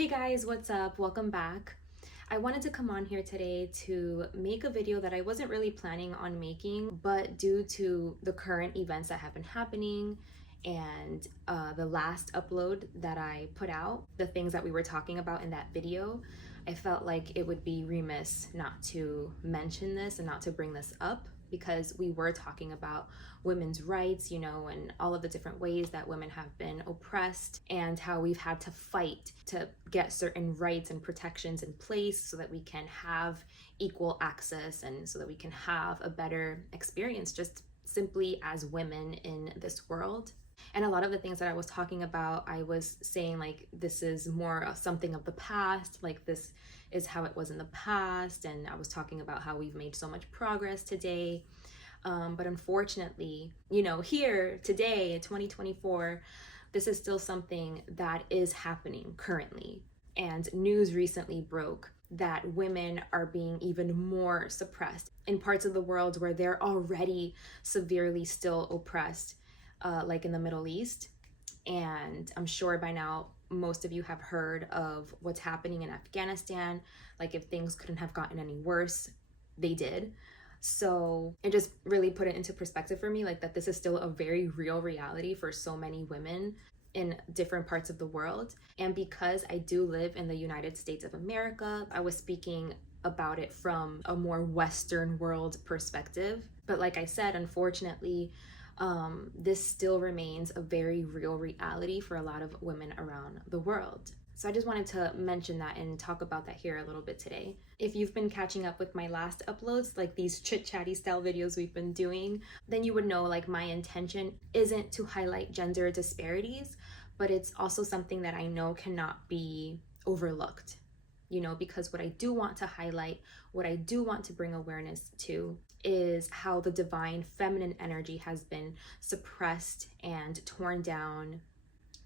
Hey guys, what's up? Welcome back. I wanted to come on here today to make a video that I wasn't really planning on making, but due to the current events that have been happening and the last upload that I put out, the things that we were talking about in that video, I felt like it would be remiss not to mention this and not to bring this up, because we were talking about women's rights, and all of the different ways that women have been oppressed and how we've had to fight to get certain rights and protections in place so that we can have equal access and so that we can have a better experience just simply as women in this world. And a lot of the things that I was talking about, I was saying like this is more something of the past, like this is how it was in the past, and I was talking about how we've made so much progress today. But unfortunately, here today in 2024, this is still something that is happening currently. And news recently broke that women are being even more suppressed in parts of the world where they're already severely still oppressed, like in the Middle East. And I'm sure by now most of you have heard of what's happening in Afghanistan. Like, if things couldn't have gotten any worse, they did. So it just really put it into perspective for me, like that this is still a very real reality for so many women in different parts of the world. And because I do live in the United States of America, I was speaking about it from a more Western world perspective. But like I said, unfortunately, this still remains a very real reality for a lot of women around the world. So I just wanted to mention that and talk about that here a little bit today. If you've been catching up with my last uploads, like these chit-chatty style videos we've been doing, then you would know like my intention isn't to highlight gender disparities, but it's also something that I know cannot be overlooked. Because what I do want to highlight, what I do want to bring awareness to, is how the divine feminine energy has been suppressed and torn down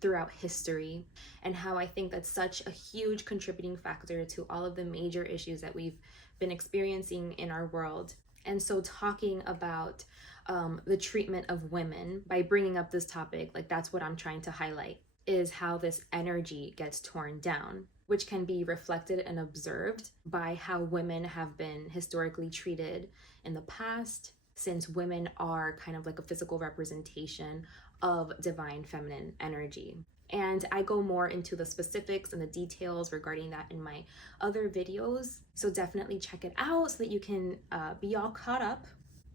throughout history, and how I think that's such a huge contributing factor to all of the major issues that we've been experiencing in our world. And so talking about the treatment of women by bringing up this topic, like that's what I'm trying to highlight, is how this energy gets torn down, which can be reflected and observed by how women have been historically treated in the past, since women are kind of like a physical representation of divine feminine energy. And I go more into the specifics and the details regarding that in my other videos. So definitely check it out so that you can be all caught up,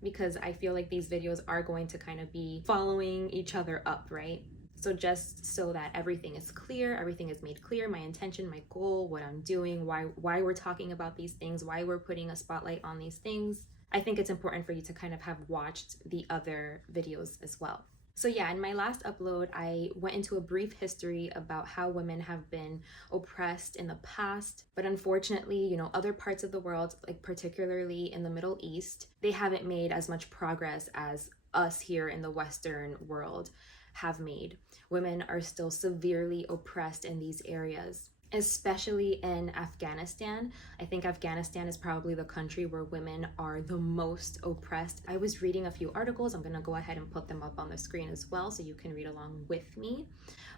because I feel like these videos are going to kind of be following each other up, right? So just so that everything is clear, everything is made clear, my intention, my goal, what I'm doing, why we're talking about these things, why we're putting a spotlight on these things, I think it's important for you to kind of have watched the other videos as well. So yeah, in my last upload, I went into a brief history about how women have been oppressed in the past. But unfortunately, other parts of the world, like particularly in the Middle East, they haven't made as much progress as us here in the Western world have made. Women are still severely oppressed in these areas, especially in Afghanistan. I think Afghanistan is probably the country where women are the most oppressed. I was reading a few articles. I'm going to go ahead and put them up on the screen as well so you can read along with me.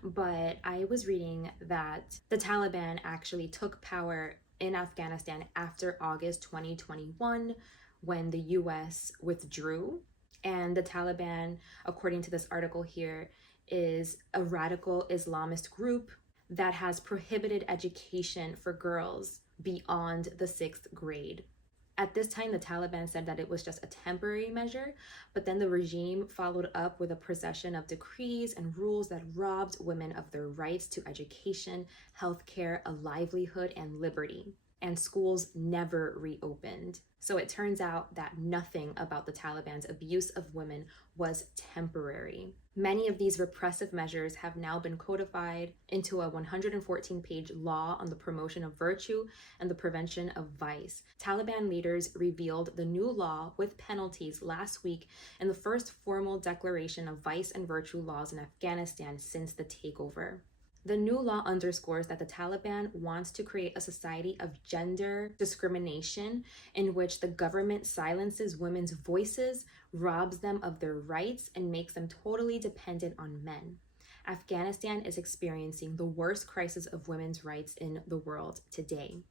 But I was reading that the Taliban actually took power in Afghanistan after August 2021, when the US withdrew. And the Taliban, according to this article here, is a radical Islamist group that has prohibited education for girls beyond the 6th grade. At this time, the Taliban said that it was just a temporary measure, but then the regime followed up with a procession of decrees and rules that robbed women of their rights to education, healthcare, a livelihood, and liberty. And schools never reopened. So it turns out that nothing about the Taliban's abuse of women was temporary. Many of these repressive measures have now been codified into a 114-page law on the promotion of virtue and the prevention of vice. Taliban leaders revealed the new law with penalties last week in the first formal declaration of vice and virtue laws in Afghanistan since the takeover. The new law underscores that the Taliban wants to create a society of gender discrimination in which the government silences women's voices, robs them of their rights, and makes them totally dependent on men. Afghanistan is experiencing the worst crisis of women's rights in the world today.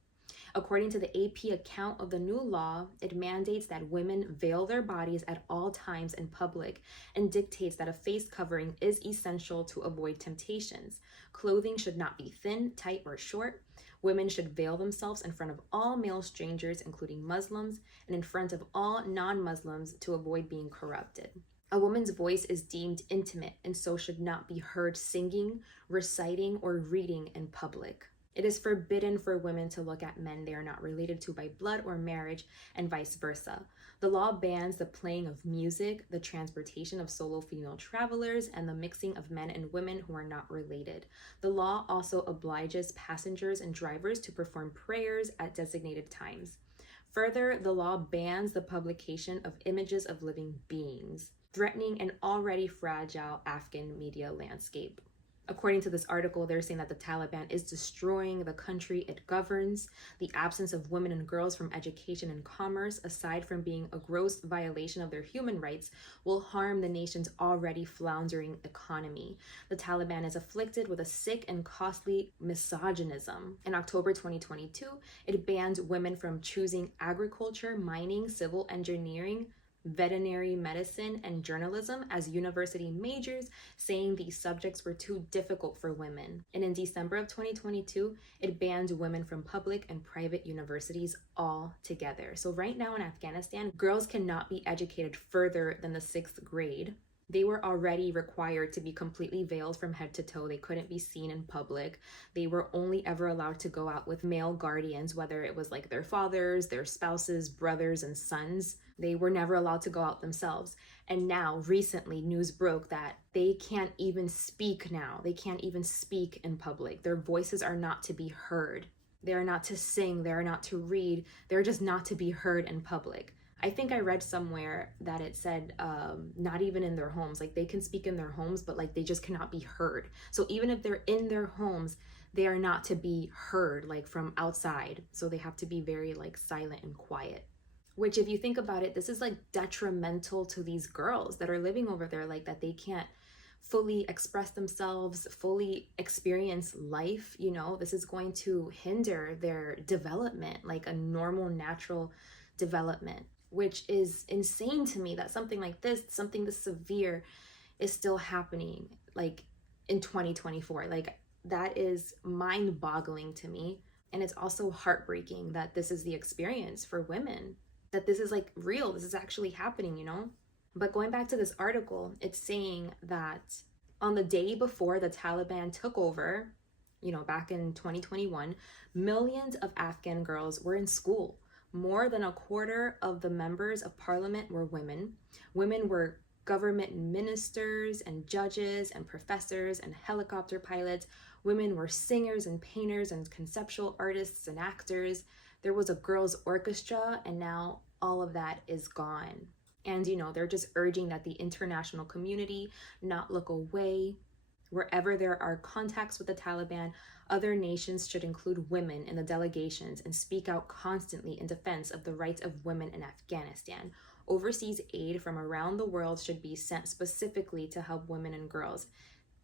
According to the AP account of the new law, it mandates that women veil their bodies at all times in public and dictates that a face covering is essential to avoid temptations. Clothing should not be thin, tight, or short. Women should veil themselves in front of all male strangers, including Muslims, and in front of all non-Muslims to avoid being corrupted. A woman's voice is deemed intimate and so should not be heard singing, reciting, or reading in public. It is forbidden for women to look at men they are not related to by blood or marriage, and vice versa. The law bans the playing of music, the transportation of solo female travelers, and the mixing of men and women who are not related. The law also obliges passengers and drivers to perform prayers at designated times. Further, the law bans the publication of images of living beings, threatening an already fragile Afghan media landscape. According to this article, they're saying that the Taliban is destroying the country it governs. The absence of women and girls from education and commerce, aside from being a gross violation of their human rights, will harm the nation's already floundering economy. The Taliban is afflicted with a sick and costly misogynism. In October 2022, it banned women from choosing agriculture, mining, civil engineering, veterinary medicine, and journalism as university majors, saying these subjects were too difficult for women. And in December of 2022, it banned women from public and private universities altogether. So right now in Afghanistan, girls cannot be educated further than the 6th grade. They were already required to be completely veiled from head to toe. They couldn't be seen in public. They were only ever allowed to go out with male guardians, whether it was like their fathers, their spouses, brothers, and sons. They were never allowed to go out themselves. And now, recently, news broke that they can't even speak now. They can't even speak in public. Their voices are not to be heard. They are not to sing. They are not to read. They're just not to be heard in public. I think I read somewhere that it said not even in their homes. Like they can speak in their homes, but like they just cannot be heard. So even if they're in their homes, they are not to be heard like from outside. So they have to be very like silent and quiet. Which if you think about it, this is like detrimental to these girls that are living over there, like that they can't fully express themselves, fully experience life. You know, this is going to hinder their development, like a normal, natural development. Which is insane to me that something like this, something this severe, is still happening like in 2024. Like that is mind-boggling to me. And it's also heartbreaking that this is the experience for women, that this is like real, this is actually happening, you know? But going back to this article, it's saying that on the day before the Taliban took over, you know, back in 2021, millions of Afghan girls were in school. More than a quarter of the members of parliament were women. Women were government ministers and judges and professors and helicopter pilots. Women were singers and painters and conceptual artists and actors. There was a girls' orchestra, and now all of that is gone. And, you know, they're just urging that the international community not look away. Wherever there are contacts with the Taliban, other nations should include women in the delegations and speak out constantly in defense of the rights of women in Afghanistan. Overseas aid from around the world should be sent specifically to help women and girls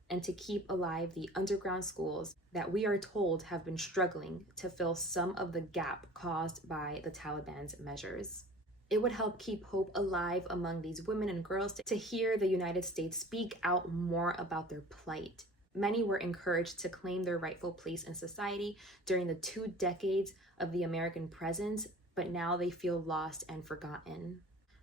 and to keep alive the underground schools that we are told have been struggling to fill some of the gap caused by the Taliban's measures. It would help keep hope alive among these women and girls to hear the United States speak out more about their plight. Many were encouraged to claim their rightful place in society during the 2 decades of the American presence, but now they feel lost and forgotten,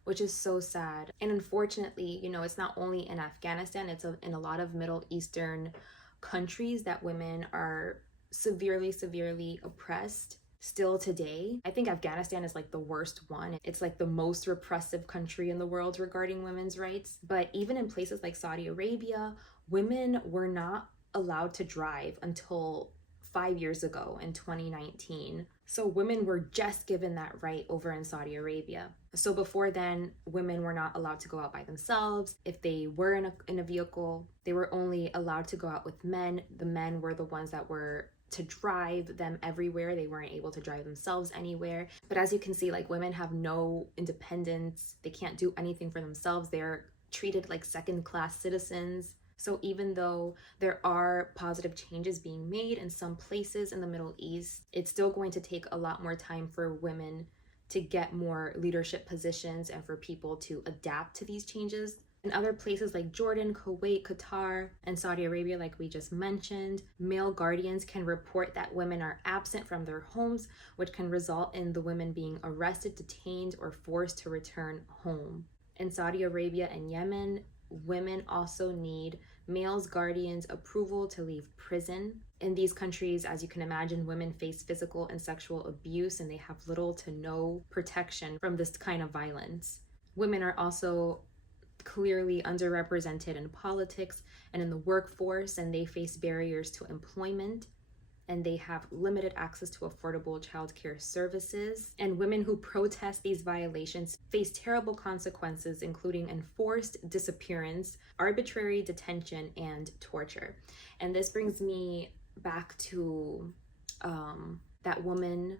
which is so sad. And unfortunately, you know, it's not only in Afghanistan, it's in a lot of Middle Eastern countries that women are severely oppressed. Still today, I think Afghanistan is like the worst one. It's like the most repressive country in the world regarding women's rights. But even in places like Saudi Arabia, women were not allowed to drive until 5 years ago in 2019. So women were just given that right over in Saudi Arabia. So before then, women were not allowed to go out by themselves. If they were in a vehicle, they were only allowed to go out with men. The men were the ones that were to drive them everywhere. They weren't able to drive themselves anywhere. But as you can see, like women have no independence. They can't do anything for themselves. They're treated like second-class citizens. So even though there are positive changes being made in some places in the Middle East, it's still going to take a lot more time for women to get more leadership positions and for people to adapt to these changes. In other places like Jordan, Kuwait, Qatar, and Saudi Arabia, like we just mentioned, male guardians can report that women are absent from their homes, which can result in the women being arrested, detained, or forced to return home. In Saudi Arabia and Yemen, women also need males' guardians' approval to leave prison. In these countries, as you can imagine, women face physical and sexual abuse, and they have little to no protection from this kind of violence. Women are also clearly underrepresented in politics and in the workforce, and they face barriers to employment, and they have limited access to affordable childcare services. And women who protest these violations face terrible consequences, including enforced disappearance, arbitrary detention, and torture. And this brings me back to that woman.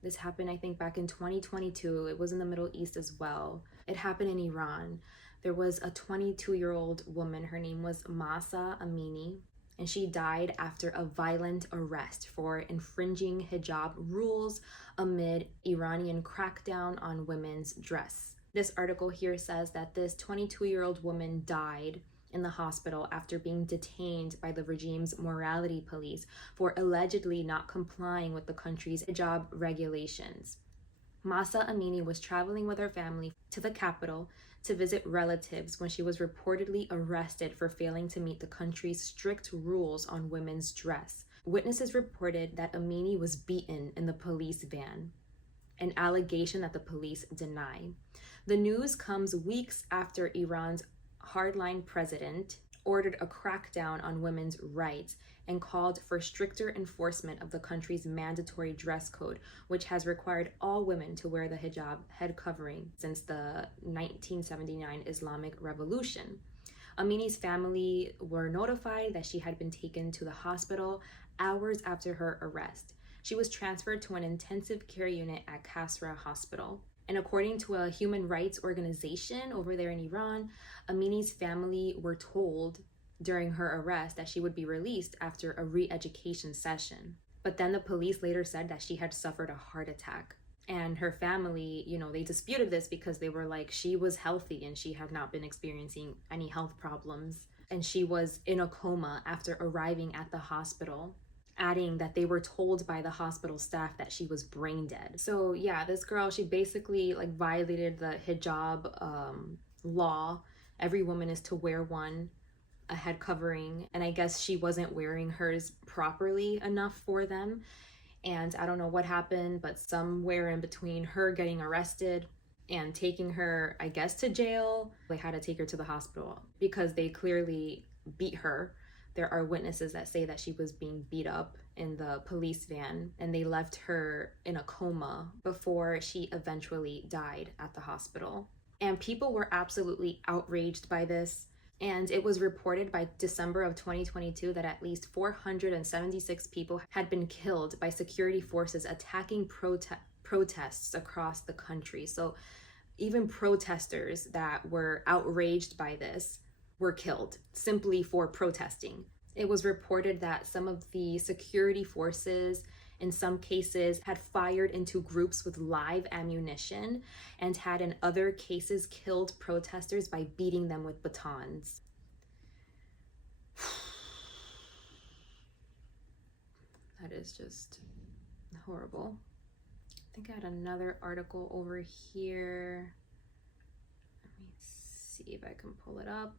This happened, I think, back in 2022. It was in the Middle East as well. It happened in Iran. There was a 22-year-old woman. Her name was Mahsa Amini, and she died after a violent arrest for infringing hijab rules amid Iranian crackdown on women's dress. This article here says that this 22-year-old woman died in the hospital after being detained by the regime's morality police for allegedly not complying with the country's hijab regulations. Mahsa Amini was traveling with her family to the capital to visit relatives when she was reportedly arrested for failing to meet the country's strict rules on women's dress. Witnesses reported that Amini was beaten in the police van, an allegation that the police deny. The news comes weeks after Iran's hardline president ordered a crackdown on women's rights and called for stricter enforcement of the country's mandatory dress code, which has required all women to wear the hijab head covering since the 1979 Islamic Revolution. Amini's family were notified that she had been taken to the hospital hours after her arrest. She was transferred to an intensive care unit at Kasra Hospital. And according to a human rights organization over there in Iran, Amini's family were told during her arrest that she would be released after a re-education session. But then the police later said that she had suffered a heart attack. And her family, they disputed this because they were like, she was healthy and she had not been experiencing any health problems. And she was in a coma after arriving at the hospital, adding that they were told by the hospital staff that she was brain dead. So yeah, this girl, she basically violated the hijab law. Every woman is to wear one, a head covering, and I guess she wasn't wearing hers properly enough for them. And I don't know what happened, but somewhere in between her getting arrested and taking her, I guess, to jail, they had to take her to the hospital because they clearly beat her. There are witnesses that say that she was being beat up in the police van, and they left her in a coma before she eventually died at the hospital. And people were absolutely outraged by this. And it was reported by December of 2022 that at least 476 people had been killed by security forces attacking protests across the country. So even protesters that were outraged by this were killed simply for protesting. It was reported that some of the security forces in some cases had fired into groups with live ammunition and had in other cases killed protesters by beating them with batons. That is just horrible. I think I had another article over here. Let me see if I can pull it up.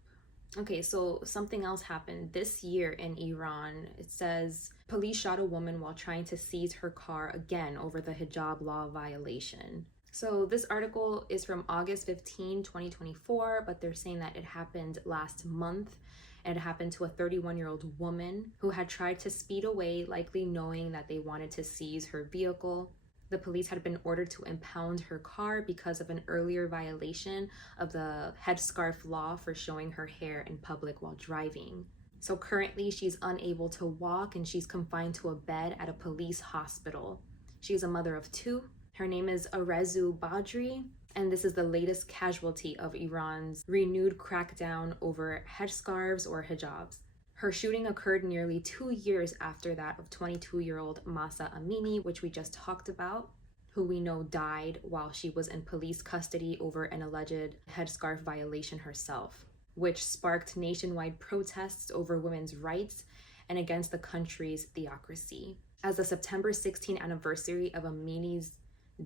Okay, so something else happened this year in Iran. It says police shot a woman while trying to seize her car again over the hijab law violation. So this article is from August 15, 2024, but they're saying that it happened last month. And it happened to a 31-year-old woman who had tried to speed away, likely knowing that they wanted to seize her vehicle. The police had been ordered to impound her car because of an earlier violation of the headscarf law for showing her hair in public while driving. So currently she's unable to walk and she's confined to a bed at a police hospital. She's a mother of two. Her name is Arezu Badri, and this is the latest casualty of Iran's renewed crackdown over headscarves or hijabs. Her shooting occurred nearly 2 years after that of 22-year-old Mahsa Amini, which we just talked about, who we know died while she was in police custody over an alleged headscarf violation herself, which sparked nationwide protests over women's rights and against the country's theocracy. As the September 16th anniversary of Amini's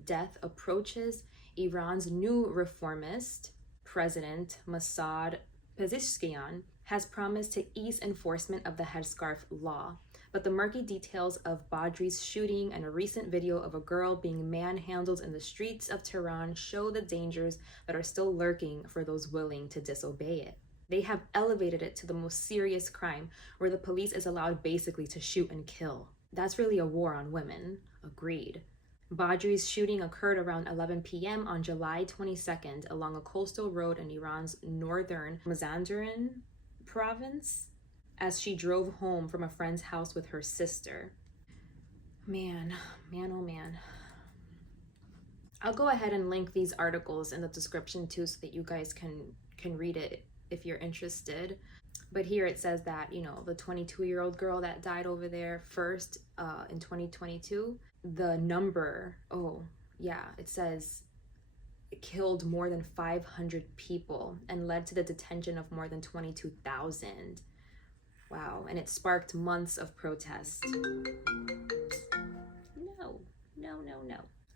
death approaches, Iran's new reformist president, Masoud Pezeshkian, has promised to ease enforcement of the headscarf law. But the murky details of Badri's shooting and a recent video of a girl being manhandled in the streets of Tehran show the dangers that are still lurking for those willing to disobey it. They have elevated it to the most serious crime, where the police is allowed basically to shoot and kill. That's really a war on women. Agreed. Badri's shooting occurred around 11 p.m. on July 22nd along a coastal road in Iran's northern Mazandaran province as she drove home from a friend's house with her sister. Man, oh man. I'll go ahead and link these articles in the description too so that you guys can read it if you're interested. But here it says that, the 22-year-old girl that died over there first in 2022, the number, it says it killed more than 500 people and led to the detention of more than 22,000. Wow, and it sparked months of protest. No.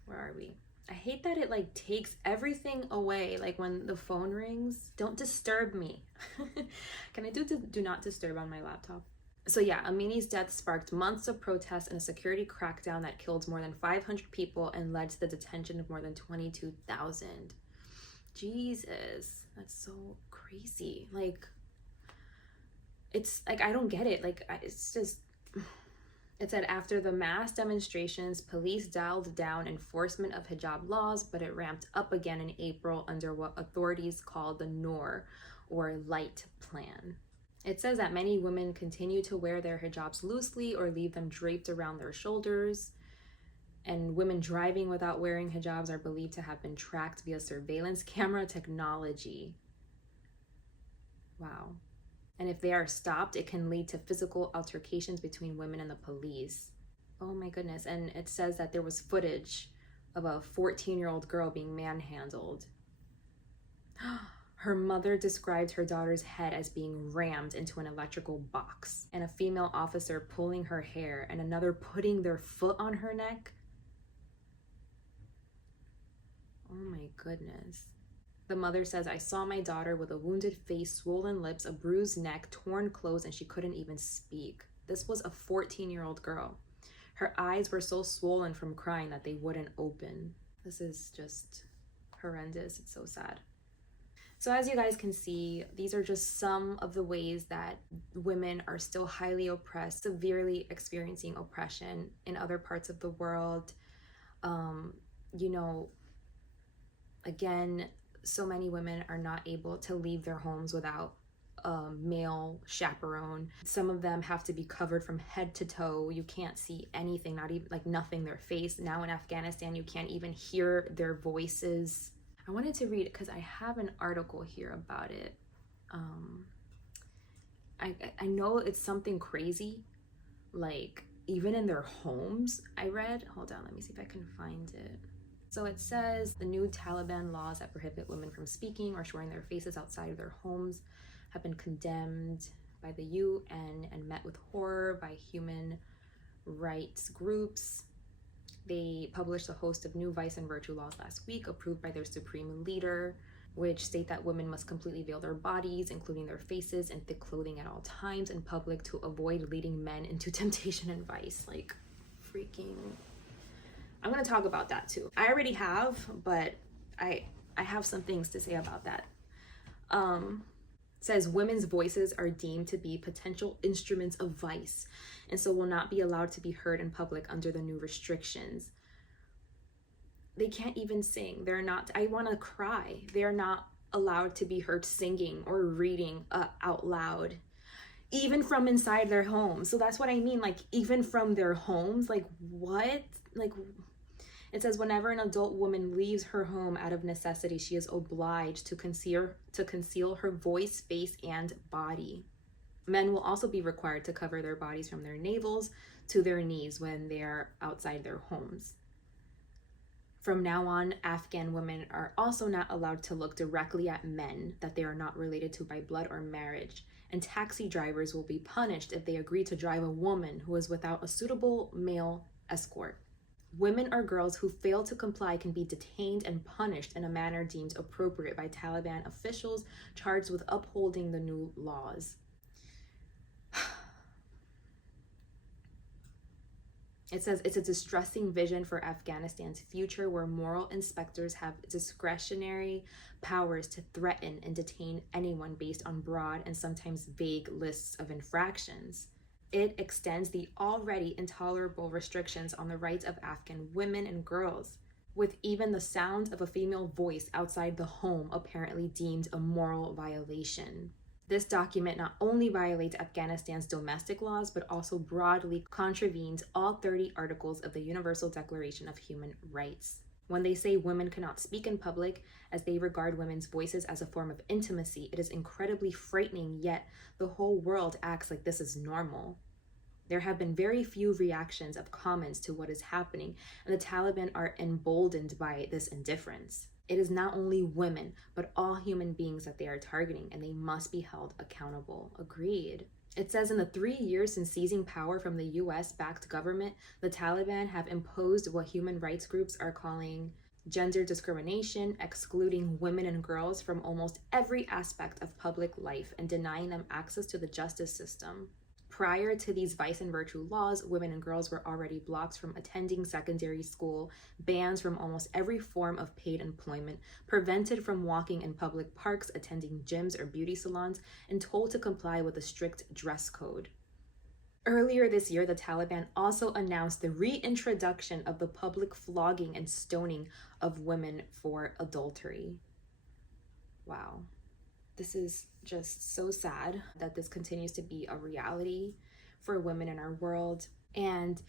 Where are we? I hate that it takes everything away. Like when the phone rings, don't disturb me. Can I do not disturb on my laptop? So yeah, Amini's death sparked months of protests and a security crackdown that killed more than 500 people and led to the detention of more than 22,000. Jesus, that's so crazy. It's I don't get it. It's just, it said after the mass demonstrations, police dialed down enforcement of hijab laws, but it ramped up again in April under what authorities called the Noor, or light plan. It says that many women continue to wear their hijabs loosely or leave them draped around their shoulders. And women driving without wearing hijabs are believed to have been tracked via surveillance camera technology. Wow. And if they are stopped, it can lead to physical altercations between women and the police. Oh my goodness. And it says that there was footage of a 14-year-old girl being manhandled. Her mother described her daughter's head as being rammed into an electrical box, and a female officer pulling her hair and another putting their foot on her neck. Oh my goodness. The mother says, I saw my daughter with a wounded face, swollen lips, a bruised neck, torn clothes, and she couldn't even speak. This was a 14-year-old girl. Her eyes were so swollen from crying that they wouldn't open. This is just horrendous. It's so sad. So as you guys can see, these are just some of the ways that women are still highly oppressed, severely experiencing oppression in other parts of the world. Again, so many women are not able to leave their homes without a male chaperone. Some of them have to be covered from head to toe. You can't see anything, not even nothing, their face. Now in Afghanistan, you can't even hear their voices. I wanted to read it because I have an article here about it. I know it's something crazy, even in their homes. I read, hold on, let me see if I can find it. So it says the new Taliban laws that prohibit women from speaking or showing their faces outside of their homes have been condemned by the UN and met with horror by human rights groups. They published a host of new vice and virtue laws last week, approved by their supreme leader, which state that women must completely veil their bodies, including their faces, in thick clothing at all times in public to avoid leading men into temptation and vice. I'm going to talk about that too. I already have, but I have some things to say about that. Says women's voices are deemed to be potential instruments of vice and so will not be allowed to be heard in public under the new restrictions. They can't even sing. I want to cry. They're not allowed to be heard singing or reading out loud, even from inside their homes. So that's what I mean. Even from their homes, what? It says, whenever an adult woman leaves her home out of necessity, she is obliged to conceal her voice, face, and body. Men will also be required to cover their bodies from their navels to their knees when they are outside their homes. From now on, Afghan women are also not allowed to look directly at men that they are not related to by blood or marriage, and taxi drivers will be punished if they agree to drive a woman who is without a suitable male escort. Women or girls who fail to comply can be detained and punished in a manner deemed appropriate by Taliban officials charged with upholding the new laws. It says it's a distressing vision for Afghanistan's future where moral inspectors have discretionary powers to threaten and detain anyone based on broad and sometimes vague lists of infractions. It extends the already intolerable restrictions on the rights of Afghan women and girls, with even the sound of a female voice outside the home apparently deemed a moral violation. This document not only violates Afghanistan's domestic laws, but also broadly contravenes all 30 articles of the Universal Declaration of Human Rights. When they say women cannot speak in public, as they regard women's voices as a form of intimacy, it is incredibly frightening, yet the whole world acts like this is normal. There have been very few reactions of comments to what is happening, and the Taliban are emboldened by this indifference. It is not only women, but all human beings that they are targeting, and they must be held accountable. Agreed. It says in the 3 years since seizing power from the US-backed government, the Taliban have imposed what human rights groups are calling gender discrimination, excluding women and girls from almost every aspect of public life and denying them access to the justice system. Prior to these vice and virtue laws, women and girls were already blocked from attending secondary school, banned from almost every form of paid employment, prevented from walking in public parks, attending gyms or beauty salons, and told to comply with a strict dress code. Earlier this year, the Taliban also announced the reintroduction of the public flogging and stoning of women for adultery. Wow. This is just so sad that this continues to be a reality for women in our world. And,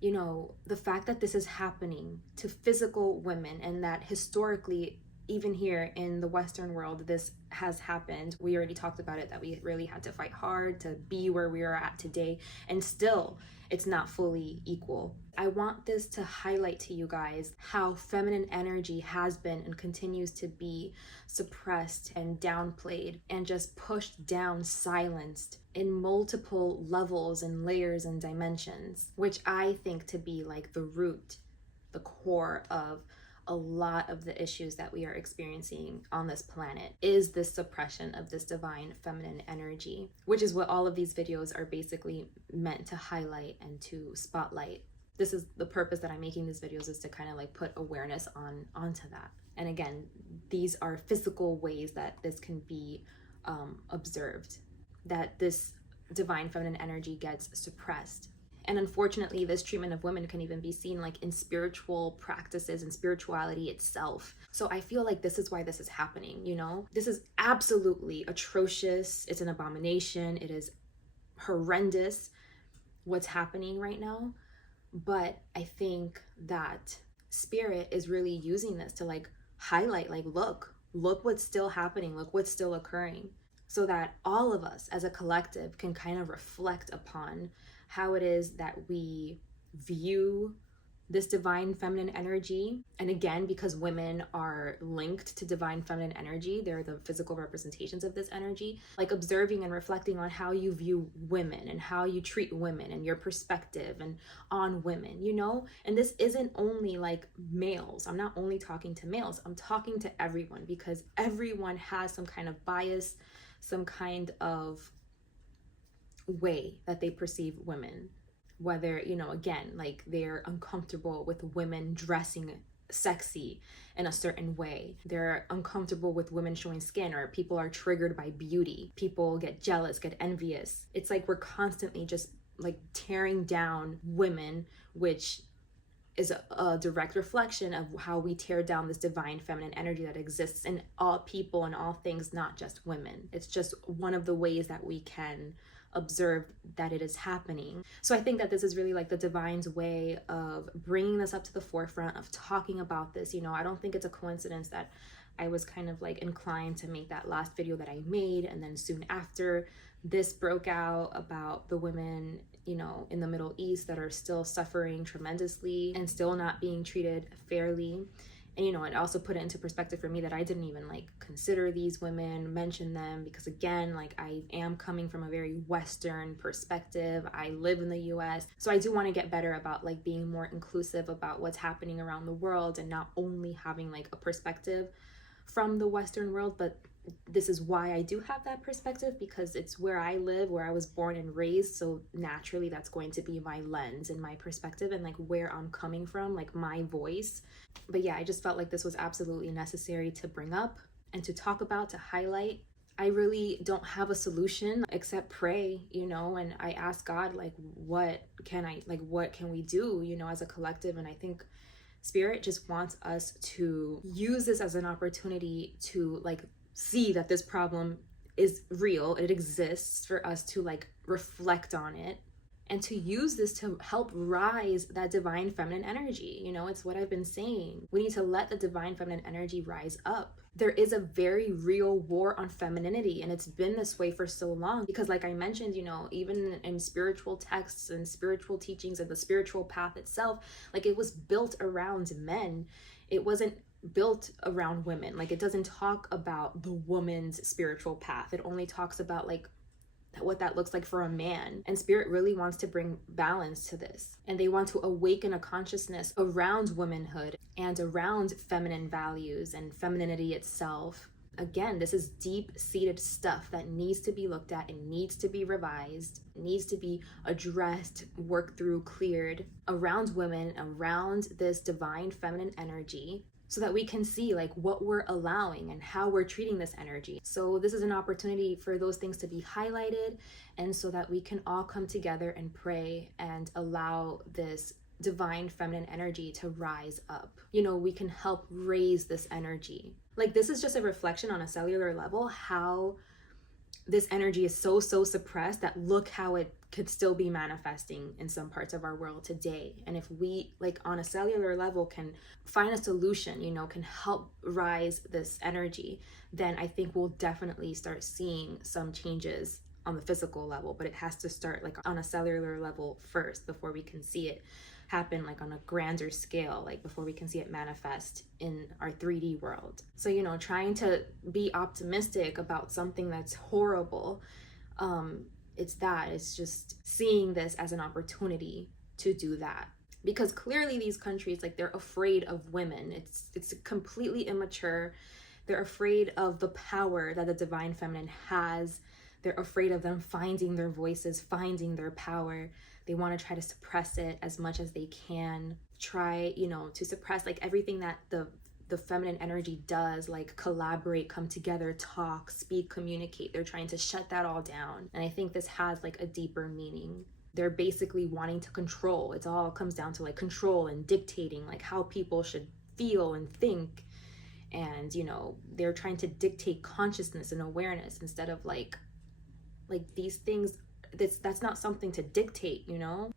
you know, the fact that this is happening to physical women and that historically, even here in the Western world, this has happened. We already talked about it, that we really had to fight hard to be where we are at today. And still, it's not fully equal. I want this to highlight to you guys how feminine energy has been and continues to be suppressed and downplayed and just pushed down, silenced in multiple levels and layers and dimensions, which I think to be like the root, the core of a lot of the issues that we are experiencing on this planet is this suppression of this divine feminine energy, which is what all of these videos are basically meant to highlight and to spotlight. This is the purpose that I'm making these videos, is to kind of like put awareness onto that. And again, these are physical ways that this can be observed, that this divine feminine energy gets suppressed. And unfortunately, this treatment of women can even be seen like in spiritual practices and spirituality itself. So I feel like this is why this is happening, you know? This is absolutely atrocious. It's an abomination. It is horrendous what's happening right now. But I think that spirit is really using this to like highlight, like, look what's still happening. Look what's still occurring. So that all of us as a collective can kind of reflect upon how it is that we view this divine feminine energy. And again, because women are linked to divine feminine energy, they're the physical representations of this energy, like observing and reflecting on how you view women and how you treat women and your perspective and on women, you know? And this isn't only like males. I'm not only talking to males, I'm talking to everyone, because everyone has some kind of bias, some kind of way that they perceive women, whether, you know, again, like they're uncomfortable with women dressing sexy in a certain way, they're uncomfortable with women showing skin, or people are triggered by beauty, people get jealous, get envious. It's like we're constantly just like tearing down women, which is a direct reflection of how we tear down this divine feminine energy that exists in all people and all things, not just women. It's just one of the ways that we can observed that it is happening. So I think that this is really like the divine's way of bringing this up to the forefront, of talking about this. I don't think it's a coincidence that I was kind of like inclined to make that last video that I made, and then soon after this broke out about the women in the Middle East that are still suffering tremendously and still not being treated fairly. And it also put it into perspective for me that I didn't even like consider these women, mention them, because again, like, I am coming from a very Western perspective. I live in the US, so I do want to get better about like being more inclusive about what's happening around the world, and not only having like a perspective from the Western world, but this is why I do have that perspective, because it's where I live, where I was born and raised. So naturally that's going to be my lens and my perspective, and like where I'm coming from, like my voice. But yeah, I just felt like this was absolutely necessary to bring up and to talk about, to highlight. I really don't have a solution except pray, and I ask God, like, what can we do, as a collective? And I think Spirit just wants us to use this as an opportunity to like see that this problem is real, it exists, for us to like reflect on it, and to use this to help rise that divine feminine energy. It's what I've been saying. We need to let the divine feminine energy rise up. There is a very real war on femininity, and it's been this way for so long, because like I mentioned, even in spiritual texts and spiritual teachings and the spiritual path itself, like, it was built around men. It wasn't built around women. Like, it doesn't talk about the woman's spiritual path. It only talks about like what that looks like for a man. And Spirit really wants to bring balance to this, and they want to awaken a consciousness around womanhood and around feminine values and femininity itself. Again, this is deep-seated stuff that needs to be looked at and needs to be revised, needs to be addressed, worked through, cleared around women, around this divine feminine energy, so that we can see like what we're allowing and how we're treating this energy. So this is an opportunity for those things to be highlighted, and so that we can all come together and pray and allow this divine feminine energy to rise up. We can help raise this energy. Like, this is just a reflection on a cellular level, how this energy is so suppressed, that look how it could still be manifesting in some parts of our world today. And if we, like, on a cellular level can find a solution, can help rise this energy, then I think we'll definitely start seeing some changes on the physical level. But it has to start like on a cellular level first, before we can see it happen like on a grander scale, like before we can see it manifest in our 3D world. So trying to be optimistic about something that's horrible, it's just seeing this as an opportunity to do that. Because clearly these countries, like, they're afraid of women. It's completely immature. They're afraid of the power that the divine feminine has. They're afraid of them finding their voices, finding their power. They want to try to suppress it as much as they can. Try, to suppress like everything that the feminine energy does, like collaborate, come together, talk, speak, communicate. They're trying to shut that all down. And I think this has like a deeper meaning. They're basically wanting to control. It all comes down to like control and dictating like how people should feel and think. And they're trying to dictate consciousness and awareness, instead of like these things. That's not something to dictate,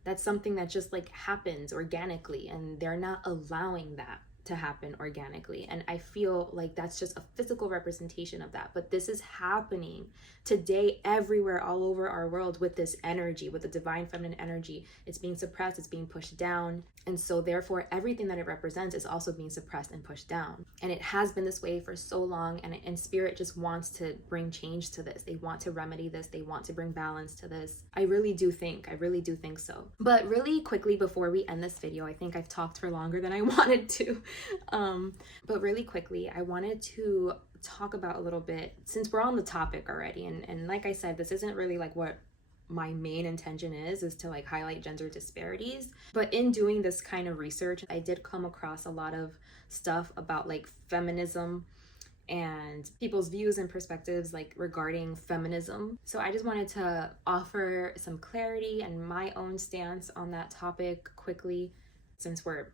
that's something that just like happens organically, and they're not allowing that to happen organically. And I feel like that's just a physical representation of that. But this is happening today everywhere, all over our world, with this energy, with the divine feminine energy. It's being suppressed, it's being pushed down. And so therefore everything that it represents is also being suppressed and pushed down. And it has been this way for so long, and Spirit just wants to bring change to this. They want to remedy this. They want to bring balance to this. I really do think so. But really quickly, before we end this video, I think I've talked for longer than I wanted to. But really quickly, I wanted to talk about a little bit, since we're on the topic already, and like I said, this isn't really like what my main intention is to like highlight gender disparities. But in doing this kind of research, I did come across a lot of stuff about like feminism and people's views and perspectives like regarding feminism. So I just wanted to offer some clarity and my own stance on that topic quickly, since we're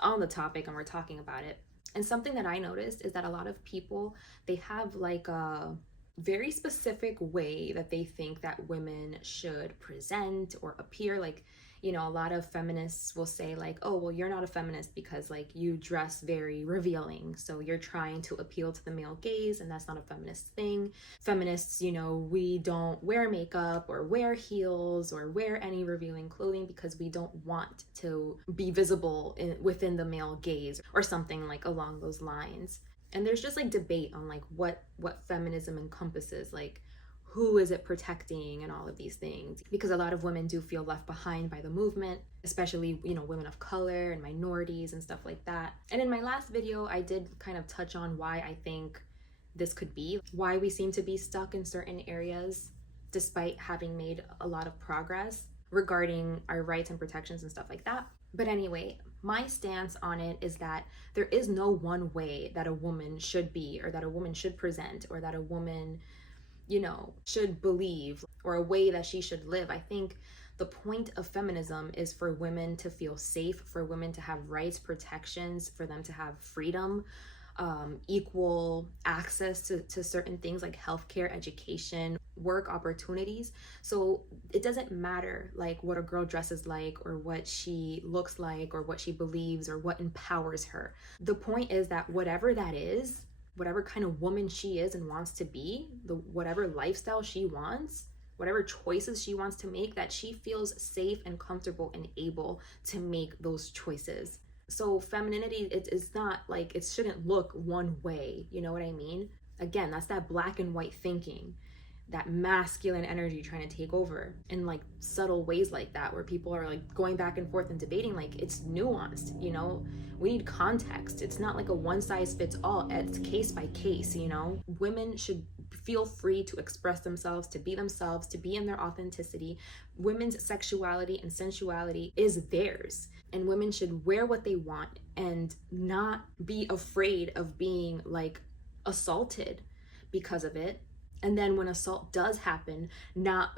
on the topic and we're talking about it. And something that I noticed is that a lot of people, they have like a very specific way that they think that women should present or appear. Like, you know, a lot of feminists will say like, oh, well, you're not a feminist because like you dress very revealing, so you're trying to appeal to the male gaze, and that's not a feminist thing. Feminists, you know, we don't wear makeup or wear heels or wear any revealing clothing because we don't want to be visible within the male gaze, or something like along those lines. And there's just like debate on like what feminism encompasses, like who is it protecting and all of these things, because a lot of women do feel left behind by the movement, especially, you know, women of color and minorities and stuff like that. And in my last video I did kind of touch on why I think this could be, why we seem to be stuck in certain areas despite having made a lot of progress regarding our rights and protections and stuff like that. But anyway, my stance on it is that there is no one way that a woman should be, or that a woman should present, or that a woman, you know, should believe, or a way that she should live. I think the point of feminism is for women to feel safe, for women to have rights, protections, for them to have freedom, equal access to certain things like healthcare, education, work opportunities. So it doesn't matter like what a girl dresses like, or what she looks like, or what she believes, or what empowers her. The point is that whatever that is, whatever kind of woman she is and wants to be, whatever lifestyle she wants, whatever choices she wants to make, that she feels safe and comfortable and able to make those choices. So femininity, it is not like, it shouldn't look one way, you know what I mean? Again, that's that black and white thinking, that masculine energy trying to take over in like subtle ways like that, where people are like going back and forth and debating. Like, it's nuanced, you know? We need context. It's not like a one size fits all. It's case by case, you know? Women should feel free to express themselves, to be themselves, to be in their authenticity. Women's sexuality and sensuality is theirs, and women should wear what they want and not be afraid of being like assaulted because of it. And then when assault does happen, not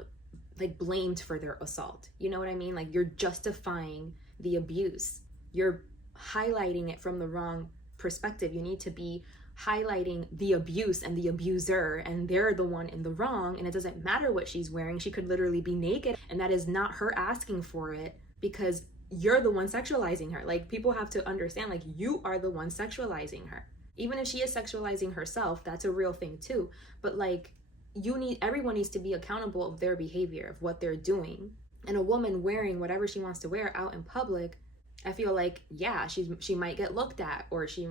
like blamed for their assault. You know what I mean? Like, you're justifying the abuse. You're highlighting it from the wrong perspective. You need to be highlighting the abuse and the abuser, and they're the one in the wrong, and it doesn't matter what she's wearing. She could literally be naked, and that is not her asking for it, because you're the one sexualizing her. Like, people have to understand, like, you are the one sexualizing her. Even if she is sexualizing herself, that's a real thing too. But like, everyone needs to be accountable of their behavior, of what they're doing. And a woman wearing whatever she wants to wear out in public, I feel like, yeah, she might get looked at, or she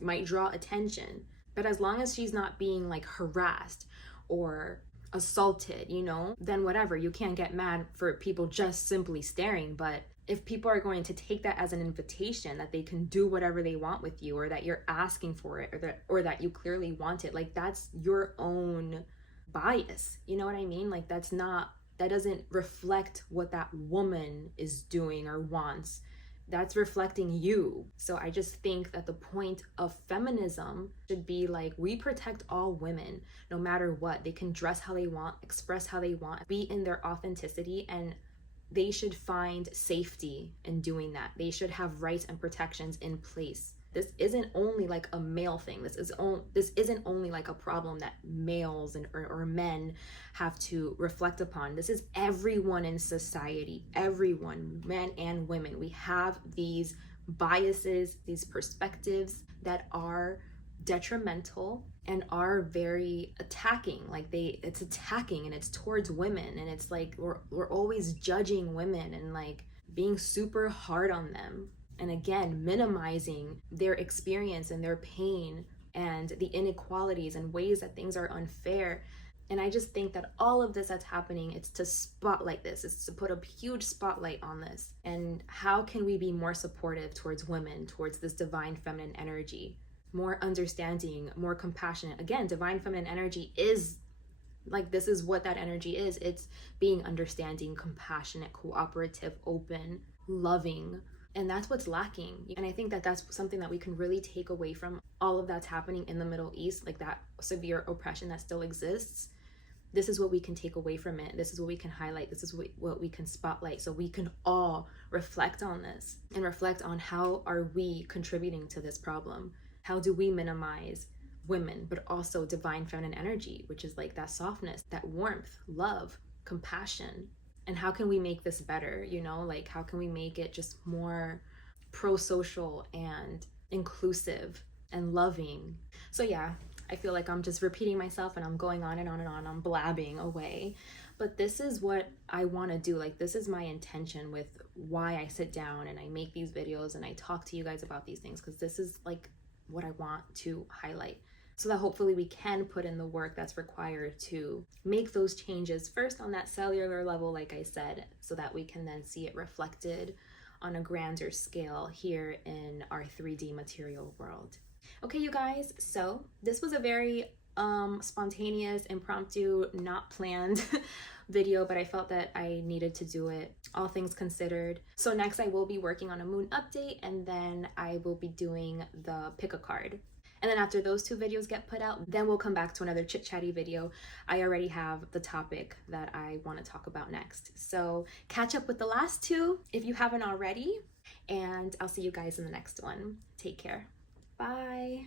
might draw attention. But as long as she's not being like harassed or assaulted, you know, then whatever. You can't get mad for people just simply staring. But if people are going to take that as an invitation that they can do whatever they want with you, or that you're asking for it, or that you clearly want it, like, that's your own bias. You know what I mean? Like, that doesn't reflect what that woman is doing or wants. That's reflecting you. So I just think that the point of feminism should be like, we protect all women no matter what. They can dress how they want, express how they want, be in their authenticity, and they should find safety in doing that. They should have rights and protections in place. This isn't only like a male thing. This isn't only like a problem that males or men have to reflect upon. This is everyone in society, everyone, men and women. We have these biases, these perspectives that are detrimental and are very attacking. Like, it's attacking, and it's towards women, and it's like we're always judging women and like being super hard on them, and again minimizing their experience and their pain and the inequalities and ways that things are unfair. And I just think that all of this that's happening, it's to spotlight this, it's to put a huge spotlight on this. And how can we be more supportive towards women, towards this divine feminine energy, more understanding, more compassionate? Again, divine feminine energy is like, this is what that energy is. It's being understanding, compassionate, cooperative, open, loving. And that's what's lacking. And I think that that's something that we can really take away from all of that's happening in the Middle East, like that severe oppression that still exists. This is what we can take away from it. This is what we can highlight. This is what we can spotlight, so we can all reflect on this and reflect on how are we contributing to this problem? How do we minimize women, but also divine feminine energy, which is like that softness, that warmth, love, compassion. And how can we make this better? You know, like how can we make it just more pro-social and inclusive and loving? So yeah, I feel like I'm just repeating myself and I'm going on and on and on. I'm blabbing away. But this is what I want to do. Like, this is my intention with why I sit down and I make these videos and I talk to you guys about these things, because this is like what I want to highlight, so that hopefully we can put in the work that's required to make those changes first on that cellular level, like I said, so that we can then see it reflected on a grander scale here in our 3D material world. Okay, you guys, so this was a very spontaneous, impromptu, not planned video, but I felt that I needed to do it, all things considered. So next I will be working on a moon update, and then I will be doing the pick a card. And then after those 2 videos get put out, then we'll come back to another chit-chatty video. I already have the topic that I want to talk about next. So catch up with the last 2 if you haven't already, and I'll see you guys in the next one. Take care. Bye.